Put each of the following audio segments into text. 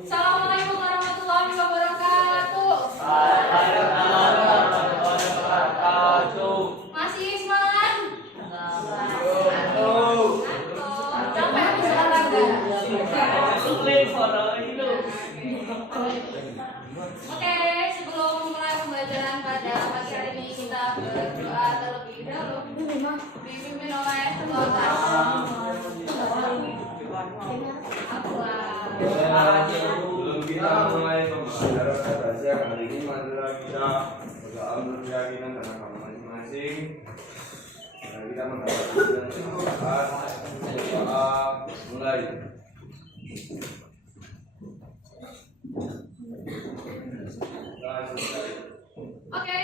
Assalamualaikum warahmatullahi wabarakatuh. Masih semangat? Capek habis olahraga. Oke, sebelum mulai pembelajaran pada pagi hari ini kita berdoa terlebih dahulu. Dipimpin oleh Ketua Kelas. Sebelum kita mulai pembelajaran belajar hari ini, marilah kita berdoa menurut keyakinan dan agama masing-masing. Dan kita mendapatkan yang bermanfaat. Doa mulai. Oke,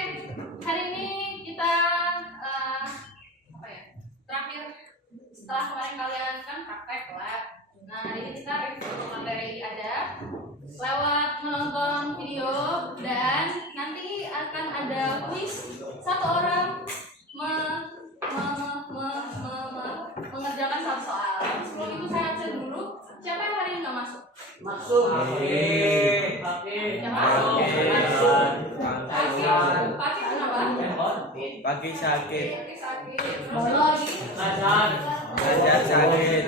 hari ini kita terakhir setelah kemarin kalian kan praktek lab. Nah, hari ini kita review materi ada lewat menonton video dan nanti akan ada kuis. Satu orang mengerjakan satu soal. Sebelum itu saya absen dulu. Siapa yang hari ini nggak masuk? Masuk. Pagi kenapa? Pagi sakit. Satu lagi. Belajar sakit.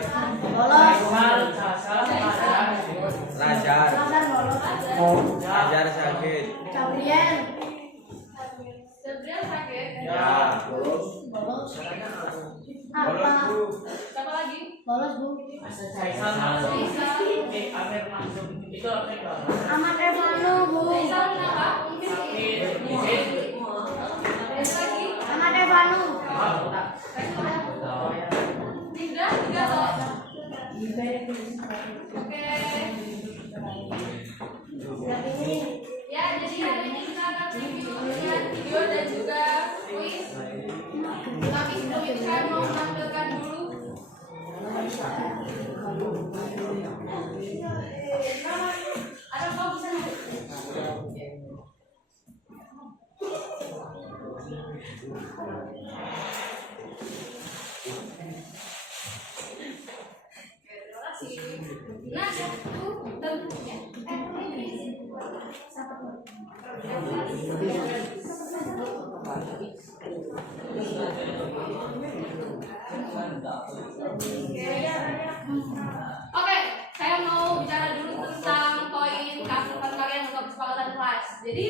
Belajar sakit. Gabriel sakit. Ya. Siapa lagi? Bolos bu. Amat Evano bu. Faisal kenapa? Lagi? Amat Evano. Tiga toh. Oke. Ya, jadi hari ini kita akan review video dan juga kuis. Tapi sebelum itu saya mau menampilkan dulu. Ada bagusan. Terima kasih. Nah, satu tentunya. Oke, saya mau bicara dulu tentang poin keaktifan kalian untuk kesepakatan kelas. Jadi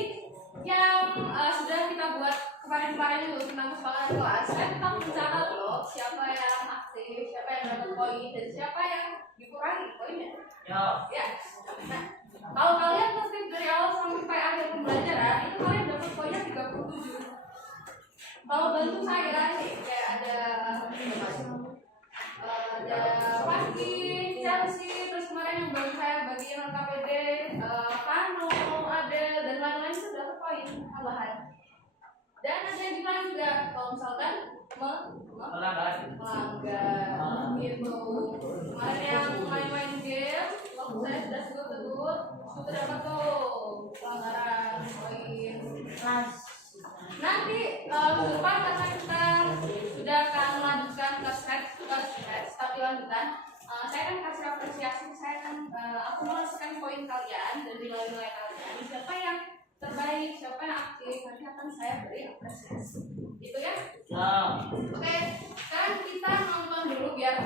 yang sudah kita buat kemarin-kemarin itu tentang kesepakatan kelas, kan kita mencatat loh siapa yang aktif, siapa yang dapat poin, dan siapa yang dikurangi poinnya. Ya. Nah, kalau kalian tertib dari awal sampai akhir pembelajaran, itu kalian dapat poinnya 37. Kalau bantu saya nih, kayak ada Pagi, Chelsea, terus kemarin yang bantu saya bagian KPD, Kano, Adel, dan lain-lain itu dapat poin tambahan. Dan ada yang dibilang juga, kalau misalkan melanggar gitu. Kemarin yang main-main game, waktu saya sudah tegur-tegur, sudah dapat tuh pelanggaran poin. Nanti minggu depan karena kita sudah akan melanjutkan ke tapi lanjutan, saya akan kasih apresiasi, aku menuliskan poin kalian dan nilai-nilai kalian. Siapa yang terbaik, siapa yang aktif, nanti akan saya beri apresiasi. Gitu ya? Oke, sekarang kita nonton dulu biar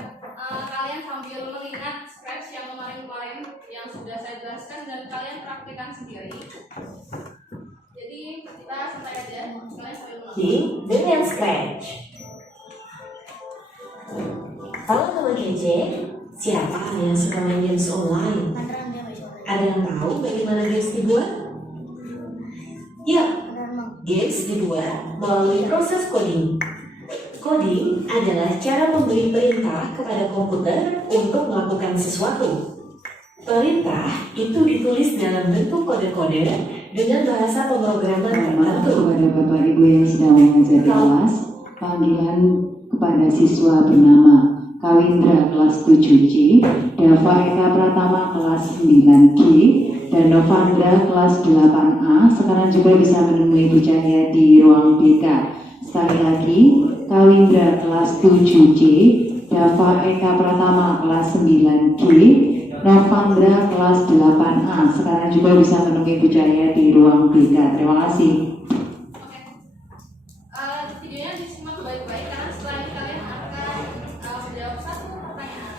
kalian sambil mengingat scratch yang kemarin-kemarin yang sudah saya jelaskan dan kalian praktikkan sendiri. Jadi kita santai aja, kalian sambil menonton. Dengan Scratch. Halo teman gadget, siapa yang suka main games online? Ada yang tahu bagaimana games dibuat? Ya, games dibuat melalui proses coding. Coding adalah cara memberi perintah kepada komputer untuk melakukan sesuatu. Perintah itu ditulis dalam bentuk kode-kode dengan bahasa pemrograman tertentu. Kepada Bapak Ibu yang sedang mengajar di kelas, panggilan kepada siswa bernama Kawindra kelas 7C, Dava Eka Pratama kelas 9G, dan Novandra kelas 8A sekarang juga bisa menemui Bu Cahya di ruang BK. Sekali lagi, Kawindra kelas 7C, Dava Eka Pratama kelas 9G, Novandra kelas 8A. Sekarang juga bisa menemui Bu Jaya di ruang BK. Terima kasih. Oke. Videonya disimak baik-baik karena setelah ini kalian akan menjawab satu pertanyaan.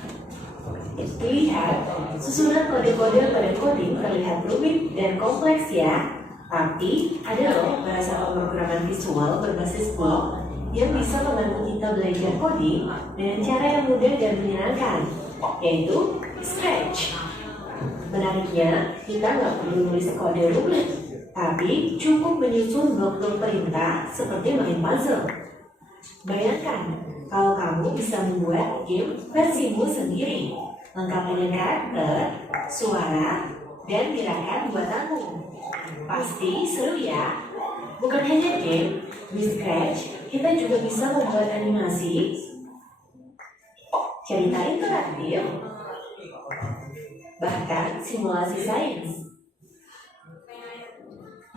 Lihat, susunan kode-kode pada coding terlihat rumit dan kompleks ya. Tapi ada loh bahasa pemrograman visual berbasis blok yang bisa membantu kita belajar coding dengan cara yang mudah dan menyenangkan, yaitu Scratch. Menariknya, kita nggak perlu nulis kode rumit, tapi cukup menyusun blok-blok perintah seperti main puzzle. Bayangkan, kalau kamu bisa membuat game versimu sendiri, lengkap dengan karakter, suara, dan gerakan buatanmu. Pasti seru ya? Bukan hanya game, di Scratch kita juga bisa membuat animasi, cerita interaktif, bahkan simulasi sains.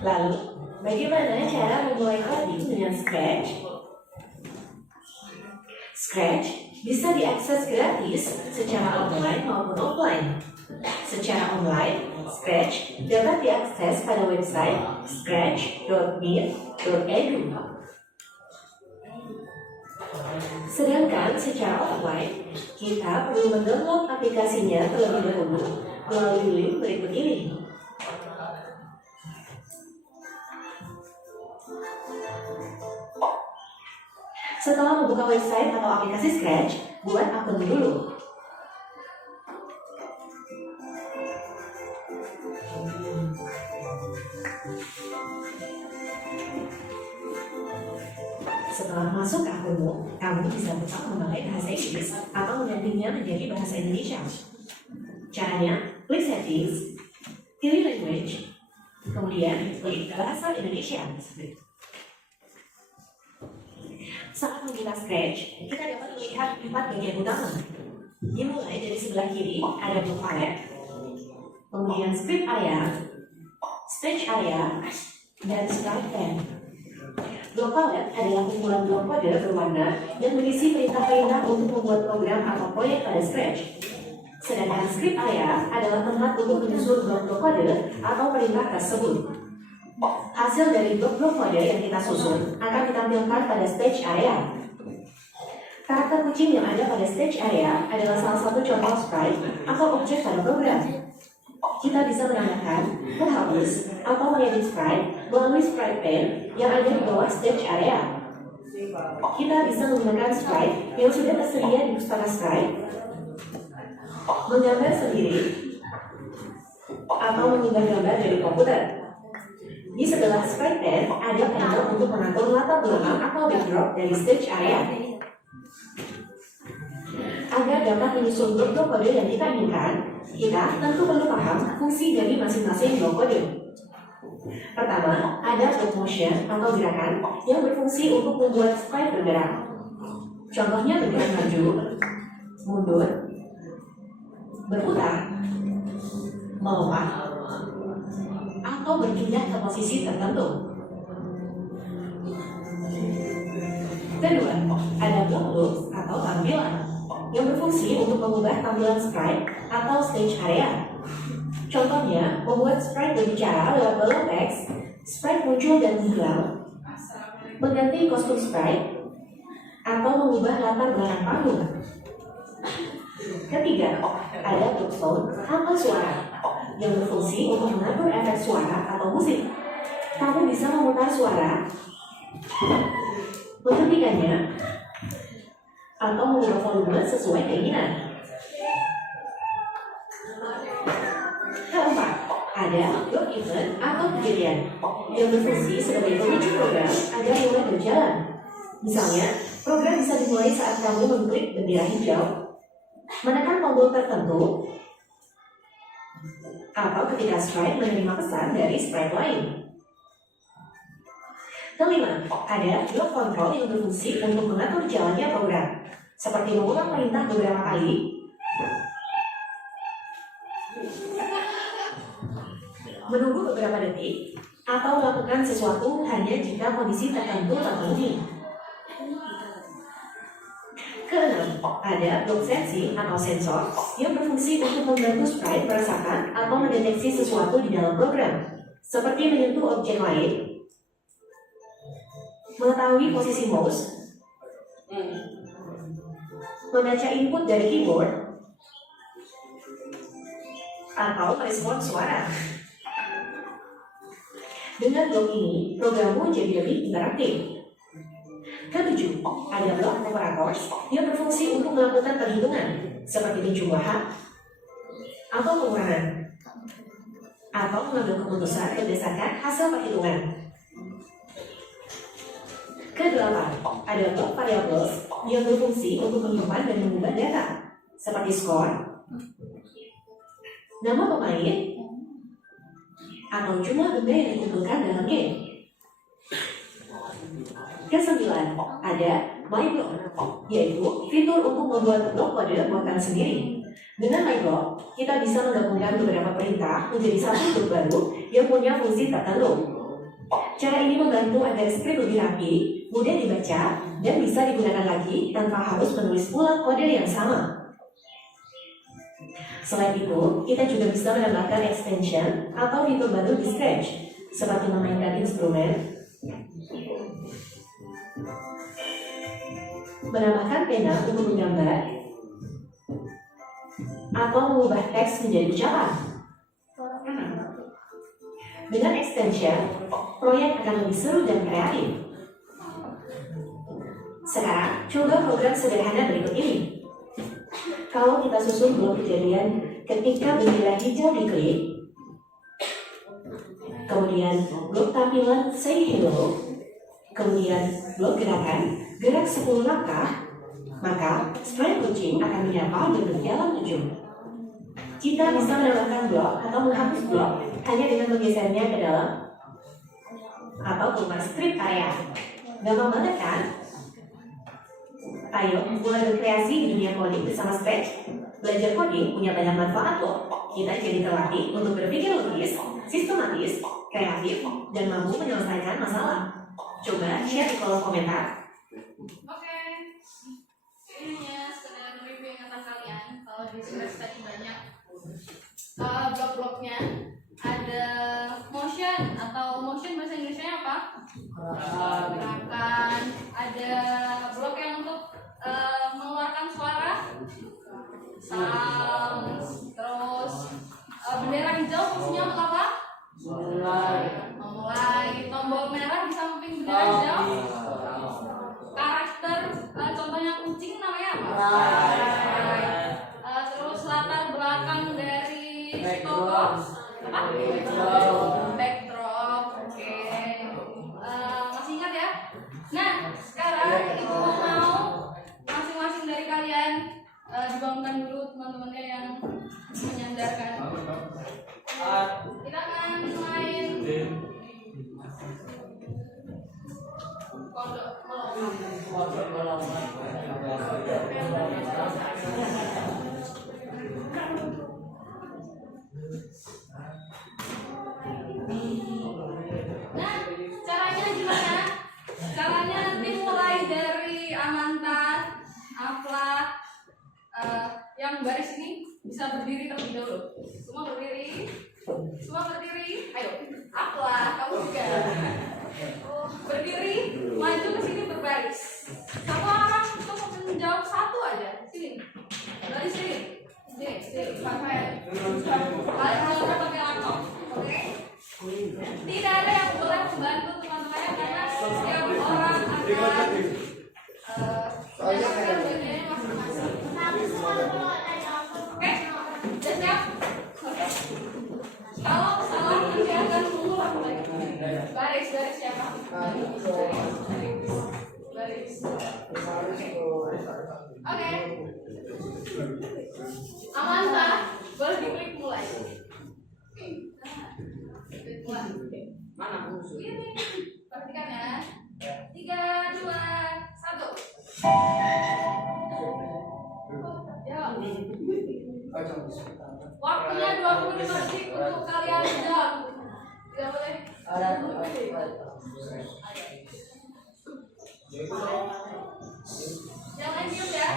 Lalu, bagaimana cara memulai coding dengan Scratch? Scratch bisa diakses gratis secara online maupun offline. Secara online, Scratch dapat diakses pada website scratch.mir.edu. Sedangkan secara offline, kita perlu mendownload aplikasinya terlebih dahulu melalui link berikut ini. Setelah membuka website atau aplikasi Scratch, buat akun dulu. Setelah masuk ke akunmu, kamu bisa tetap memakai bahasa Inggris atau menggantinya menjadi bahasa Indonesia. Caranya, klik Settings, pilih Language, kemudian klik Bahasa Indonesia. Saat membuka Scratch, kita dapat melihat 4 bagian utama. Dimulai dari sebelah kiri, ada blok palet, kemudian script area, stage area, dan sprite pen. Blok palet adalah kumpulan blok kode berwarna yang berisi perintah-perintah untuk membuat program atau proyek pada Scratch. Sedangkan script area adalah tempat untuk menyusun blok-blok kode atau perintah tersebut. Hasil dari blok-blok kode yang kita susun akan ditampilkan pada stage area. Karakter kucing yang ada pada stage area adalah salah satu contoh sprite atau objek pada program. Kita bisa menambahkan, menghapus, atau mengedit sprite melalui sprite pen yang ada di bawah stage area. Kita bisa menggunakan sprite yang sudah tersedia di pustaka sprite, menggambar sendiri, atau mengubah gambar dari komputer. Di sebelah sprite pen ada panel untuk mengatur latar belakang atau backdrop dari stage area. Agar dapat menyusun blok-blok kode yang kita inginkan, kita tentu perlu paham fungsi dari masing-masing blok kode. Pertama, ada block motion atau gerakan yang berfungsi untuk membuat sprite bergerak. Contohnya bergerak maju, mundur, berputar, melompat, atau berpindah ke posisi tertentu. Kedua, ada block loops atau tampilan yang berfungsi untuk mengubah tampilan sprite atau stage area. Contohnya, membuat sprite berbicara lewat balon teks, sprite muncul dan menghilang, mengganti kostum sprite, atau mengubah latar belakang panggung. Ketiga, ada block sound atau suara yang berfungsi untuk mengatur efek suara atau musik. Kamu bisa memutar suara, menghentikannya, atau mengubah volume sesuai keinginan. Keempat, ada block event atau kejadian yang berfungsi sebagai pemicu program agar mulai berjalan. Misalnya, program bisa dimulai saat kamu mengklik bendera hijau, menekan tombol tertentu, atau ketika sprite menerima pesan dari sprite lain. Kelima, ada block control yang berfungsi untuk mengatur jalannya program, seperti mengulang perintah beberapa kali, menunggu beberapa detik, atau melakukan sesuatu hanya jika kondisi tertentu terpenuhi. Keenam, ada block sensing atau sensor yang berfungsi berfungsi untuk membantu sprite merasakan atau mendeteksi sesuatu di dalam program, seperti menyentuh objek lain, mengetahui posisi mouse, membaca input dari keyboard, atau merespons suara. Dengan blok ini, programmu jadi lebih interaktif. Ketujuh, ada blok operators yang berfungsi untuk melakukan perhitungan, seperti penjumlahan atau pengurangan, atau mengambil keputusan berdasarkan hasil perhitungan. Kedelapan, ada blok variables yang berfungsi untuk menyimpan dan mengubah data, seperti skor, nama pemain, atau jumlah benda yang dikumpulkan dalam game. Kesembilan, ada MyBlock, yaitu fitur untuk membuat blok kode buatan sendiri. Dengan MyBlock, kita bisa menggabungkan beberapa perintah menjadi satu blok baru yang punya fungsi tertentu. Cara ini membantu agar skrip lebih rapi, mudah dibaca, dan bisa digunakan lagi tanpa harus menulis ulang kode yang sama. Selain itu, kita juga bisa menambahkan extension atau fitur baru di Scratch, seperti memainkan instrumen, menambahkan pena untuk menggambar, atau mengubah teks menjadi ucapan. Dengan extension, proyek akan lebih seru dan kreatif. Sekarang, coba program sederhana berikut ini. Kalau kita susun blok kejadian ketika bendera hijau diklik, kemudian blok tampilan say hello, kemudian blok gerakan gerak 10 langkah, maka sprite kucing akan menyapa dan berjalan menuju. Kita bisa menambahkan blok atau menghapus blok hanya dengan menggesernya ke dalam atau keluar script area. Gampang banget kan? Ayo, mulai berkreasi di dunia coding bersama Scratch. Belajar coding punya banyak manfaat loh. Kita jadi terlatih untuk berpikir logis, sistematis, kreatif, dan mampu menyelesaikan masalah. Coba share di kolom komentar. Oke, ini hanya sekedar review ingatan kalian. Kalau di Scratch tadi banyak blok-bloknya. Ada motion atau motion bahasa Inggrisnya apa? Gerakan. Ada blok yang untuk mengeluarkan suara, sounds. Terus bendera hijau fungsinya untuk apa? Memulai. Tombol merah di samping bendera hijau. Karakter, contohnya kucing namanya apa? Terus latar belakang dari tokoh apa? Backdrop. Oke. Masih ingat ya? Nah, sekarang ibu mau masing-masing dari kalian dibangunkan dulu teman-temannya yang menyandarkan. Kita akan main kodok melompat. Nah, caranya gimana? Caranya nanti mulai dari Amanta, Afla, yang baris ini bisa berdiri terlebih dahulu. Semua berdiri. Ayo, Afla, kamu juga. Berdiri, maju ke sini berbaris. Satu orang untuk menjawab satu aja. Sini. Dari sini. Sini. Pakai. Kalian harus pakai laptop. Oke? Tidak ada yang boleh membantu teman-temannya karena setiap orang akan menyelesaikan bagiannya masing-masing. Oke? Sudah siap? Oke. Kalau salah nanti akan mengulang lagi. Baris siapa? Baris. Oke. Amanta, boleh diklik mulai. Mana musuh? Ini. Perhatikan ya. 3, 2, 1. Jawab. Waktunya 25 detik untuk kalian jawab. Tidak boleh. Yang lain diem ya.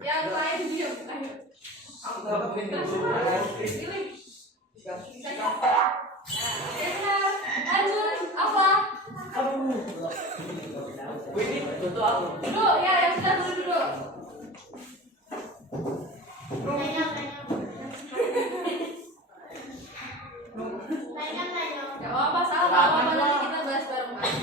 Yang lain diem. Ayo. Pilih. Bisa ya. Nah, lanjut apa? Dulu ya, yang sudah dulu. Gak apa-apa, salah gak apa-apa, nanti kita bahas bareng-bareng.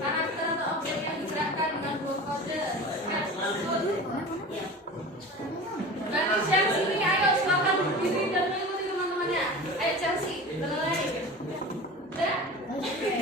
Karakter atau objek yang digerakkan dengan dua kode. Dari Chelsea ini, ayo silakan berdiri dan mengikuti teman-temannya. Ayo Chelsea, mulai. Udah? Oke.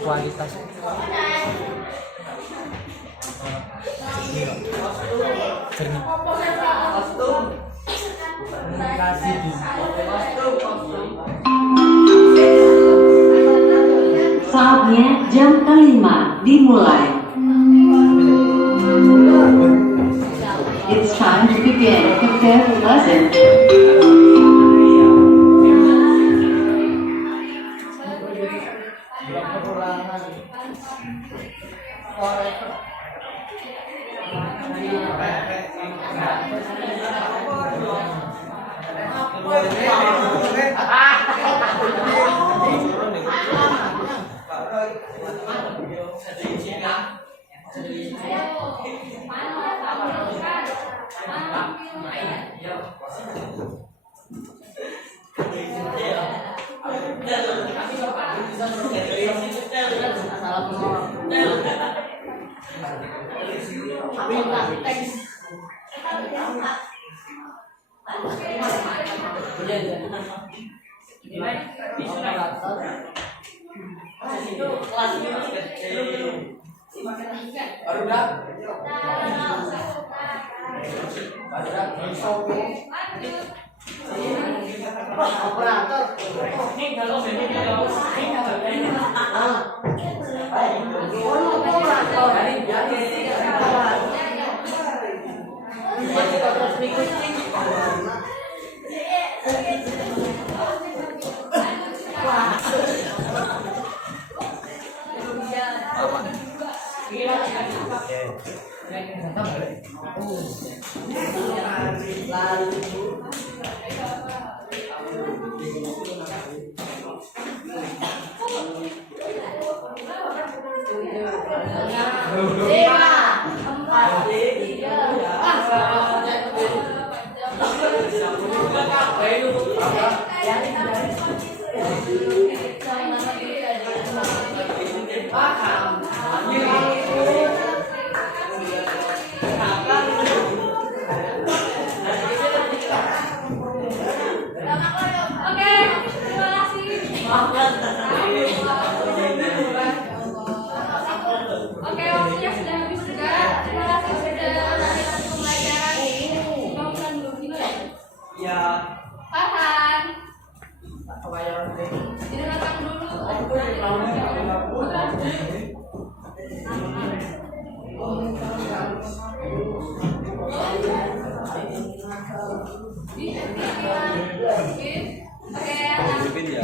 Kualitas. Saatnya jam kelima dimulai. It's time to begin the fifth lesson. Oke, waktunya sudah habis juga. Terima kasih sudah hadir pembelajaran ini. Bangunan dulu dulu ya. Ya. Farhan. Didengarkan dulu.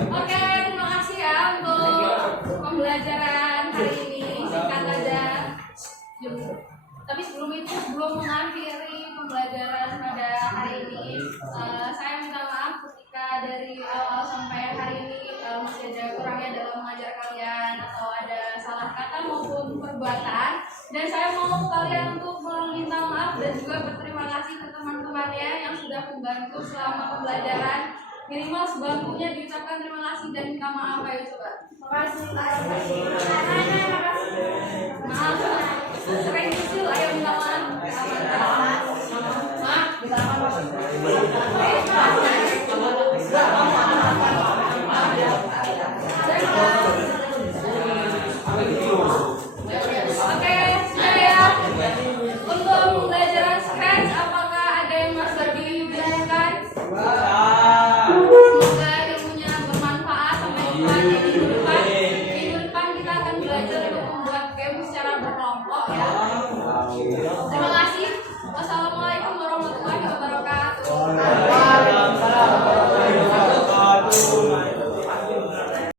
Oke, terima kasih ya untuk pembelajaran hari ini. Singkat aja. Tapi sebelum itu, sebelum mengakhiri pembelajaran pada hari ini, saya minta maaf ketika dari awal sampai hari ini masih ada kurangnya dalam mengajar kalian atau ada salah kata maupun perbuatan. Dan saya mau kalian untuk meminta maaf dan juga berterima kasih ke teman-temannya yang sudah membantu selama pembelajaran. Minimal sebangkunya diucapkan terima kasih dan minta maaf. Ayo coba. Terima kasih. Maaf. Sering kecil, ayo minta maaf. Maaf, minta Oke, sudah ya. Untuk pembelajaran Scratch, apakah ada yang masih dibingungkan? Semoga ilmunya bermanfaat. Sampai jumpa di minggu depan. Minggu depan kita akan belajar untuk membuat game secara berkelompok ya. Terima kasih. Wassalamualaikum warahmatullahi wabarakatuh.